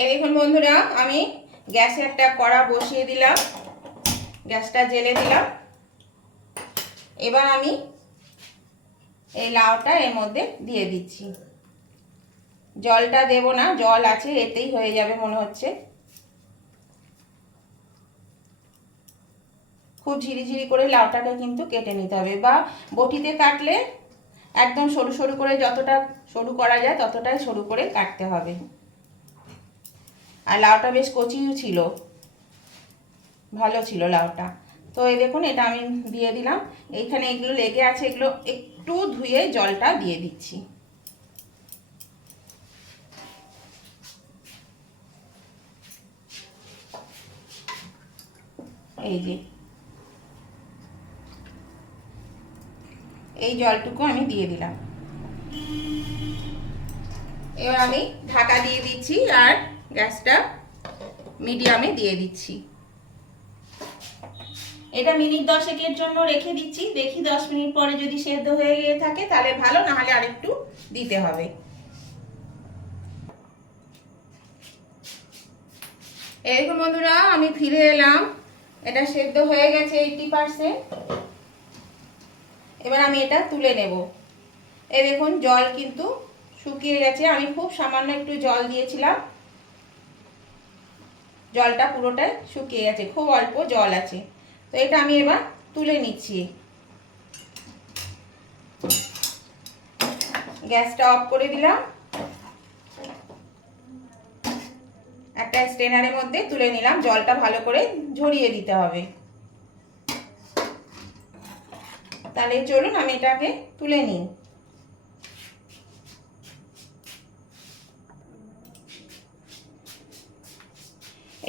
এই দেখুন বন্ধুরা, আমি গ্যাসে একটা কড়া বসিয়ে দিলাম, গ্যাসটা জেলে দিলাম। এবার আমি এই লাউটা এর মধ্যে দিয়ে দিচ্ছি। জলটা দেব না, জল আছে, এতেই হয়ে যাবে মনে হচ্ছে। খুব ঝিরিঝিরি করে লাউটাকে কিন্তু কেটে নিতে হবে, বা বটিতে কাটলে একদম সরু সরু করে যতটা সরু করা যায়, ততটাই সরু করে কাটতে হবে। আর লাউটা বেশ কচিও ছিল। ভালো ছিল লাউটা। তো এই দেখুন, এটা আমি দিয়ে দিলাম। এইখানে এগুলো লেগে আছে, এগুলো একটু ধুয়ে জলটা দিয়ে দিচ্ছি। এই যে। এই জলটুকু আমি দিয়ে দিলাম। এবার আমি ঢাকা দিয়ে দিচ্ছি আর গ্যাসটা মিডিয়ামে দিয়ে দিচ্ছি। এটা মিনিট দশেকের জন্য রেখে দিচ্ছি। দেখি দশ মিনিট পরে যদি সেদ্ধ হয়ে গিয়ে থাকে তাহলে ভালো না হলে আরেকটু দিতে হবে। এরকম বন্ধুরা, আমি ফিরে এলাম। এটা সেদ্ধ হয়ে গেছে এইটি পার্সেন্ট। এবার আমি এটা তুলে নেব। এই দেখুন, জল কিন্তু শুকিয়ে গেছে। আমি খুব সামান্য একটু জল দিয়েছিলাম। জলটা পুরোটাই শুকিয়ে গেছে, খুব অল্প জল আছে। তো এটা আমি এবার তুলে নিচ্ছি। গ্যাসটা অফ করে দিলাম। একটা স্ট্রেনারের মধ্যে তুলে নিলাম, জলটা ভালো করে ঝরিয়ে দিতে হবে। তাহলে চলুন আমি এটাকে তুলে নিই।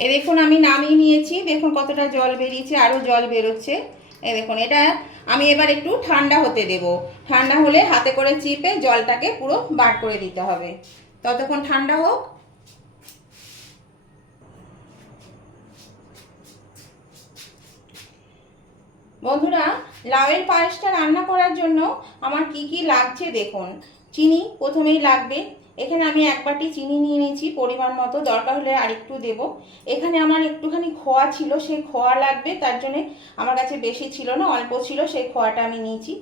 এই দেখুন, আমি নামিয়ে নিয়েছি। দেখুন কতটা জল বেরিয়েছে আরও জল বেরোচ্ছে। এই দেখুন, এটা আমি এবার একটু ঠান্ডা হতে দেব। ঠান্ডা হলে হাতে করে চিপে জলটাকে পুরো বার করে দিতে হবে। ততক্ষণ ঠান্ডা হোক। বন্ধুরা, লাউয়ের পায়েসটা রান্না করার জন্য আমার কি কি লাগছে দেখুন। চিনি প্রথমেই লাগবে এখানে আমি এক বাটি চিনি নিয়ে নিয়েছি, পরিমাণ মতো। দরকার হলে আরেকটু দেব। এখানে আমার একটুখানি খোয়া ছিল, সেই খোয়া লাগবে, তার জন্যে আমার কাছে বেশি ছিল না, অল্প ছিল, সেই খোয়াটা আমি নিয়েছি।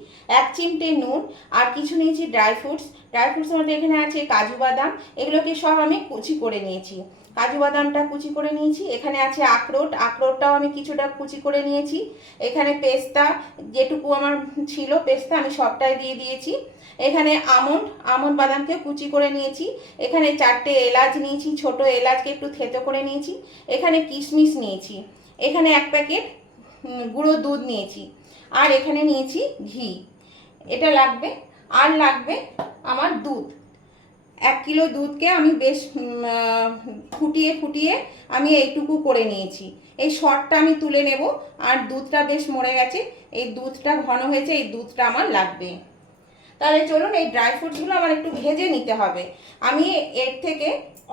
এক চিমটে নুন, আর কিছু নিয়েছি ড্রাই ফ্রুটস। ড্রাই ফ্রুটসের মধ্যে এখানে আছে, কাজু বাদাম, এগুলোকে সব আমি কুচি করে নিয়েছি। কাজু বাদামটা কুচি করে নিয়েছি, এখানে আছে আখরোট, আখরোটটাও আমি কিছুটা কুচি করে নিয়েছি। এখানে পেস্তা, যেটুকু আমার ছিল পেস্তা আমি সবটাই দিয়ে দিয়েছি। এখানে আমন্ড আমন্ড বাদামকে কুচি করে নিয়েছি। এখানে চারটে এলাচ নিয়েছি, ছোট এলাচকে একটু থেতো করে নিয়েছি। এখানে কিশমিশ নিয়েছি। এখানে এক প্যাকেট গুঁড়ো দুধ নিয়েছি। আর এখানে নিয়েছি ঘি। এটা লাগবে আর লাগবে আমার দুধ। এক কিলো দুধকে আমি বেশ ফুটিয়ে ফুটিয়ে আমি এইটুকু করে নিয়েছি। এই শর্টটা আমি তুলে নেব, আর দুধটা বেশ মরে গেছে। এই দুধটা ঘন হয়েছে, এই দুধটা আমার লাগবে। তাহলে চলুন, এই ড্রাই ফ্রুটসগুলো আমার একটু ভেজে নিতে হবে। আমি এর থেকে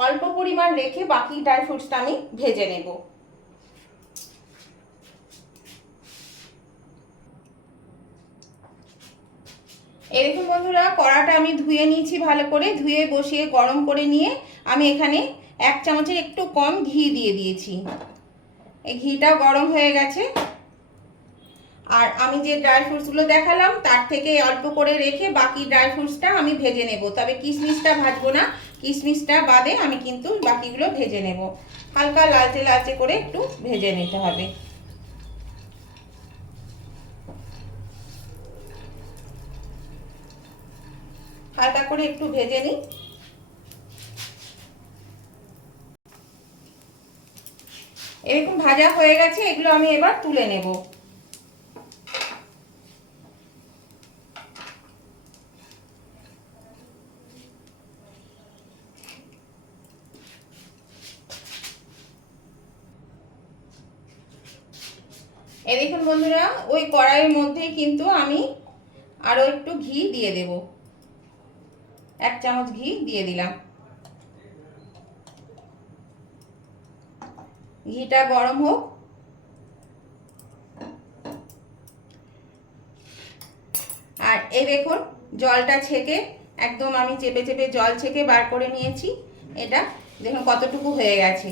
অল্প পরিমাণ রেখে বাকি ড্রাই ফ্রুটসটা আমি ভেজে নেব। দেখুন বন্ধুরা, কড়াটা আমি ধুয়ে নিয়েছি ভালো করে। ধুয়ে বসিয়ে গরম করে নিয়ে আমি এখানে এক চামচের একটু কম ঘি দিয়ে দিয়েছি। এই ঘিটা গরম হয়ে গেছে। আর আমি যে ড্রাই ফ্রুটসগুলো দেখালাম, তার থেকে অল্প করে রেখে বাকি ড্রাই ফ্রুটসটা আমি ভেজে নেব। তবে কিশমিশটা ভাজবো না। কিশমিশটা বাদে আমি কিন্তু বাকিগুলো ভেজে নেব। হালকা লালচে লালচে করে একটু ভেজে নিতে হবে। হালকা করে একটু ভেজে নিই। এরকম ভাজা হয়ে গেছে, এগুলো আমি এবার তুলে নেব। এই দেখুন বন্ধুরা, ওই কড়াইয়ের মধ্যেই কিন্তু আমি আরও একটু ঘি দিয়ে দেব। এক চামচ ঘি দিয়ে দিলাম। ঘিটা গরম হোক। আর এই দেখুন, জলটা ছেঁকে একদম আমি চেপে চেপে জল ছেঁকে বার করে নিয়েছি। এটা দেখুন কতটুকু হয়ে গেছে।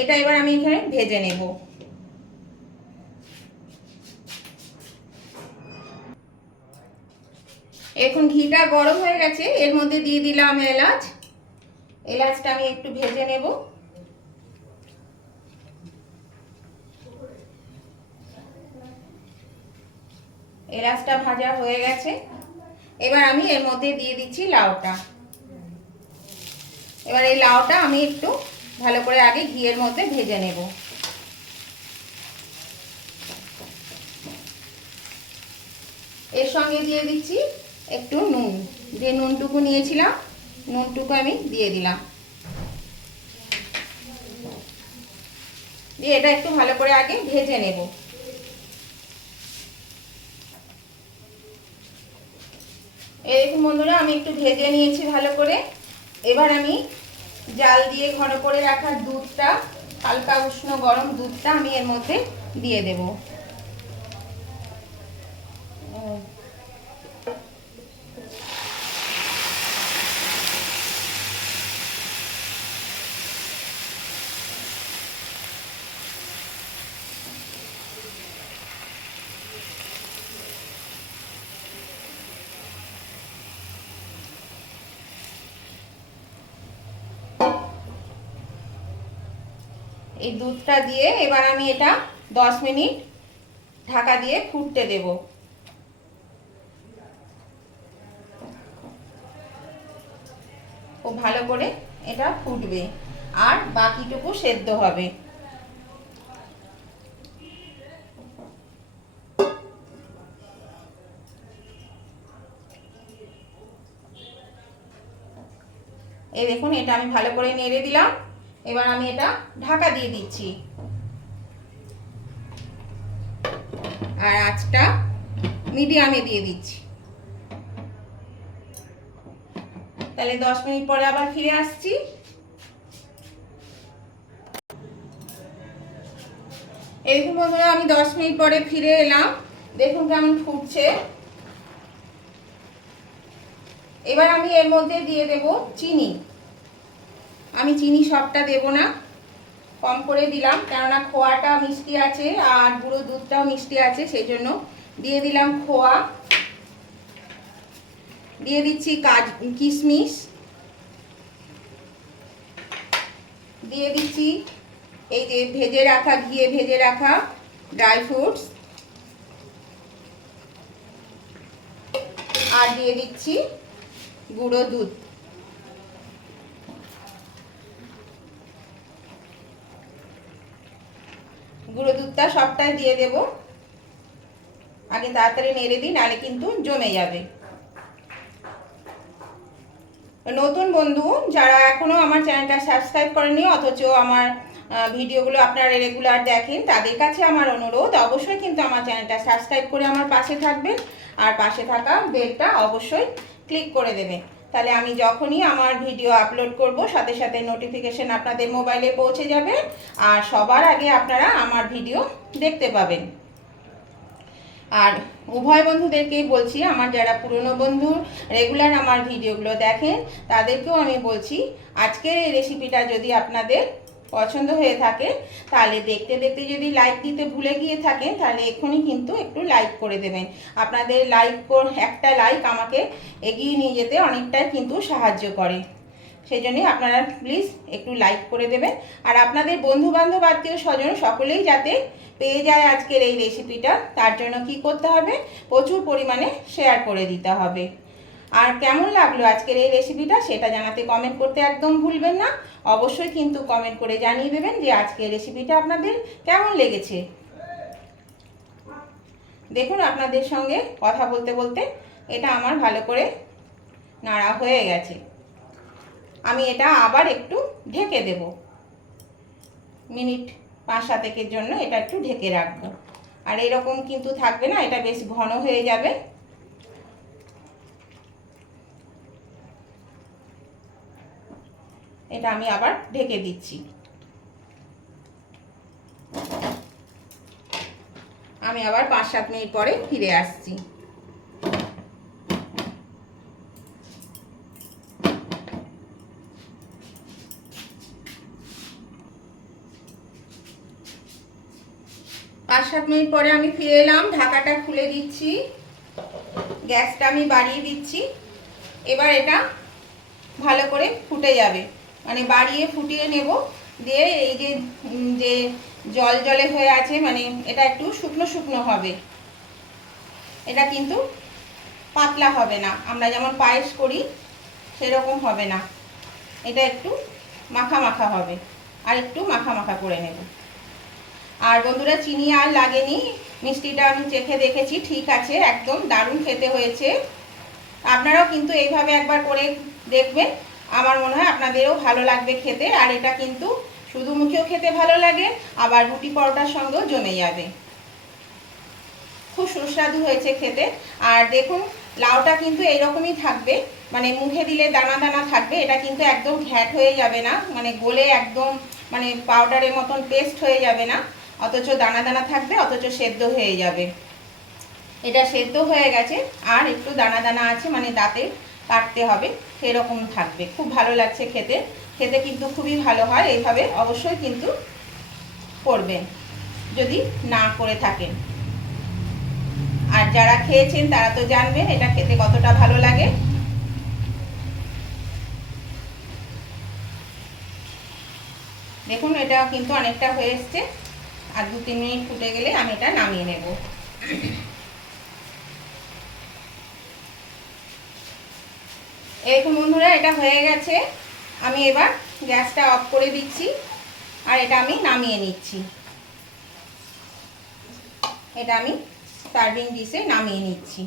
এটা এবার আমি এখানে ভেজে নেব। এখন ঘিটা গরম হয়ে গেছে, এর মধ্যে দিয়ে দিলাম এলাচ। এলাচটা আমি একটু ভেজে নেব। এলাচটা ভাজা হয়ে গেছে। এবার আমি এর মধ্যে দিয়ে দিচ্ছি লাউটা। এবার এই লাউটা আমি একটু ভালো করে আগে ঘিয়ের মধ্যে ভেজে নেব। এর সঙ্গে দিয়ে দিচ্ছি একটু নুন, যে নুনটুকু নিয়েছিলাম, নুনটুকু আমি দিয়ে দিলাম। দিয়ে এটা একটু ভালো করে আগে ভেজে নেব। দেখুন বন্ধুরা, আমি একটু ভেজে নিয়েছি ভালো করে। এবার আমি জাল দিয়ে ঘন করে রাখার দুধটা, হালকা উষ্ণ গরম দুধটা আমি এর মধ্যে দিয়ে দেব। এই দুধটা দিয়ে এবার আমি এটা দশ মিনিট ঢাকা দিয়ে ফুটতে দেব। খুব ভালো করে এটা ফুটবে। আর বাকিটুকু সেদ্ধ হবে। এই দেখুন, এটা আমি ভালো করে নেড়ে দিলাম। এবার আমি এটা ঢাকা দিয়ে দিচ্ছি। আর আঁচটা মিডিয়ামে দিয়ে দিচ্ছি। তাহলে দশ মিনিট পরে আবার ফিরে আসছি। এরকম বন্ধুরা, আমি দশ মিনিট পরে ফিরে এলাম। দেখুন কেমন ফুটছে। এবার আমি এর মধ্যে দিয়ে দেব চিনি। আমি চিনি সবটা দেব না। কম করে দিলাম, কেননা খোয়াটা মিষ্টি আছে আর গুঁড়ো দুধটাও মিষ্টি আছে সেই জন্য দিয়ে দিলাম খোয়া। দিয়ে দিচ্ছি কাজ কিশমিশ। দিয়ে দিচ্ছি এই যে ভেজে রাখা, ঘিয়ে ভেজে রাখা ড্রাই ফ্রুটস আর দিয়ে দিচ্ছি গুঁড়ো দুধ। গুঁড়ো দুধটা সবটাই দিয়ে দেব। আগে তাড়াতাড়ি নেড়ে দিই, নাহলে কিন্তু জমে যাবে। নতুন বন্ধু যারা এখনও আমার চ্যানেলটা সাবস্ক্রাইব করেনি অথচ আমার ভিডিওগুলো আপনারা রেগুলার দেখেন, তাদের কাছে আমার অনুরোধ, অবশ্যই কিন্তু আমার চ্যানেলটা সাবস্ক্রাইব করে আমার পাশে থাকবেন। আর পাশে থাকা বেলটা অবশ্যই ক্লিক করে দেবেন। তাহলে আমি যখনই আমার ভিডিও আপলোড করব, সাথে সাথে নোটিফিকেশন আপনাদের মোবাইলে পৌঁছে যাবে। আর সবার আগে আপনারা আমার ভিডিও দেখতে পাবেন। আর উভয় বন্ধুদেরকেই বলছি, আমার যারা পুরনো বন্ধু রেগুলার আমার ভিডিওগুলো দেখেন, তাদেরকেও আমি বলছি, আজকের এই রেসিপিটা যদি আপনাদের পছন্দ হয়ে থাকে, তাহলে দেখতে দেখতে যদি লাইক দিতে ভুলে গিয়ে থাকেন, তাহলে এক্ষুনি কিন্তু একটু লাইক করে দেবেন। আপনাদের লাইক একটা লাইক আমাকে এগিয়ে নিয়ে যেতে অনেকটাই কিন্তু সাহায্য করে। সেই জন্যই আপনারা প্লিজ একটু লাইক করে দেবেন। আর আপনাদের বন্ধু বান্ধব আত্মীয় স্বজন সকলেই যাতে পেয়ে যায় আজকের এই রেসিপিটা তার জন্য কি করতে হবে? প্রচুর পরিমাণে শেয়ার করে দিতে হবে। আর কেমন লাগল আজকের এই রেসিপিটা সেটা জানাতে কমেন্ট করতে একদম ভুলবেন না। অবশ্যই কিন্তু কমেন্ট করে জানিয়ে দেবেন যে আজকের রেসিপিটা আপনাদের কেমন লেগেছে। দেখুন আপনাদের সঙ্গে কথা বলতে বলতে এটা আমার ভালো করে নাড়া হয়ে গেছে। আমি এটা আবার একটু ঢেকে দেব। মিনিট পাঁচ সাতেকের জন্য এটা একটু ঢেকে রাখব। আর এরকম কিন্তু থাকবে না, এটা বেশ ঘন হয়ে যাবে। এটা আমি আবার ঢেকে দিচ্ছি। আমি আবার পাঁচ সাত মিনিট পরে ফিরে আসছি। পাঁচ সাত মিনিট পরে আমি ফিরে এলাম, ঢাকাটা খুলে দিচ্ছি। গ্যাসটা আমি বাড়িয়ে দিচ্ছি। এবার এটা ভালো করে ফুটে যাবে। মানে বাড়িয়ে ফুটিয়ে নেব। দিয়ে এই যে যে জল জলে হয়ে আছে মানে এটা একটু শুকনো শুকনো হবে। এটা কিন্তু পাতলা হবে না। আমরা যেমন পায়েস করি, সেরকম হবে না। এটা একটু মাখা মাখা হবে। আর একটু মাখা মাখা করে নেব। আর বন্ধুরা, চিনি আর লাগেনি। মিষ্টিটা আমি চেখে দেখেছি, ঠিক আছে, একদম দারুণ খেতে হয়েছে। আপনারাও কিন্তু এইভাবে একবার করে দেখবেন। আমার মনে হয় আপনাদেরও ভালো লাগবে খেতে, আর এটা কিন্তু শুধু মুখেও খেতে ভালো লাগে, আবার রুটি পরোটার সঙ্গেও জমে যাবে। খুব সুস্বাদু হয়েছে খেতে, আর দেখুন, লাউটা কিন্তু এইরকমই থাকবে মানে মুখে দিলে দানা দানা থাকবে, এটা কিন্তু একদম ঘ্যাট হয়ে যাবে না মানে গোলে একদম মানে পাউডারের মতন পেস্ট হয়ে যাবে না, অথচ দানা দানা থাকবে, অথচ সেদ্ধ হয়ে যাবে। এটা সেদ্ধ হয়ে গেছে, আর একটু দানা দানা আছে মানে দাঁতে কাটতে হবে সেরকম থাকবে। খুব ভালো লাগছে খেতে। খেতে কিন্তু খুবই ভালো হয়, এইভাবে অবশ্যই কিন্তু করবেন, যদি না করে থাকেন। আর যারা খেয়েছেন তারা তো জানবেন এটা খেতে কতটা ভালো লাগে। দেখুন এটা কিন্তু অনেকটা হয়ে এসছে। আর দু তিন মিনিট ফুটে গেলে আমি এটা নামিয়ে নেব। এরকম বন্ধুরা, এটা হয়ে গেছে। আমি এবার গ্যাসটা অফ করে দিচ্ছি আর এটা আমি নামিয়ে নিচ্ছি। এটা আমি সার্ভিং ডিশে নামিয়ে নিচ্ছি।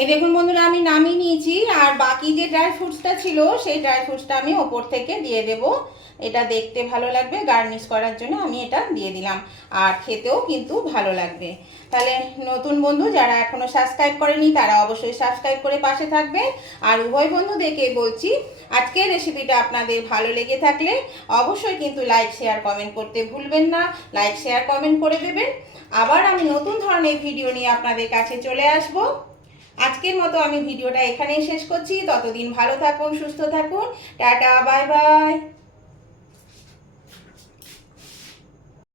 এই দেখুন বন্ধুরা, আমি নামিয়ে নিয়েছি আর বাকি যে ড্রাই ফ্রুটসটা ছিল, সেই ড্রাই ফ্রুটসটা আমি ওপর থেকে দিয়ে দেব। এটা দেখতে ভালো লাগবে গার্নিশ করার জন্য আমি এটা দিয়ে দিলাম। আর খেতেও কিন্তু ভালো লাগবে। তাহলে নতুন বন্ধু যারা এখনও সাবস্ক্রাইব করেনি, তারা অবশ্যই সাবস্ক্রাইব করে পাশে থাকবে। আর উভয় বন্ধুদেরকে বলছি, আজকের রেসিপিটা আপনাদের ভালো লেগে থাকলে অবশ্যই কিন্তু লাইক শেয়ার কমেন্ট করতে ভুলবেন না। লাইক শেয়ার কমেন্ট করে দেবেন। আবার আমি নতুন ধরনের ভিডিও নিয়ে আপনাদের কাছে চলে আসব। আজকের মতো আমি ভিডিওটা এখানেই শেষ করছি। ততদিন ভালো থাকুন, সুস্থ থাকুন। Tata bye bye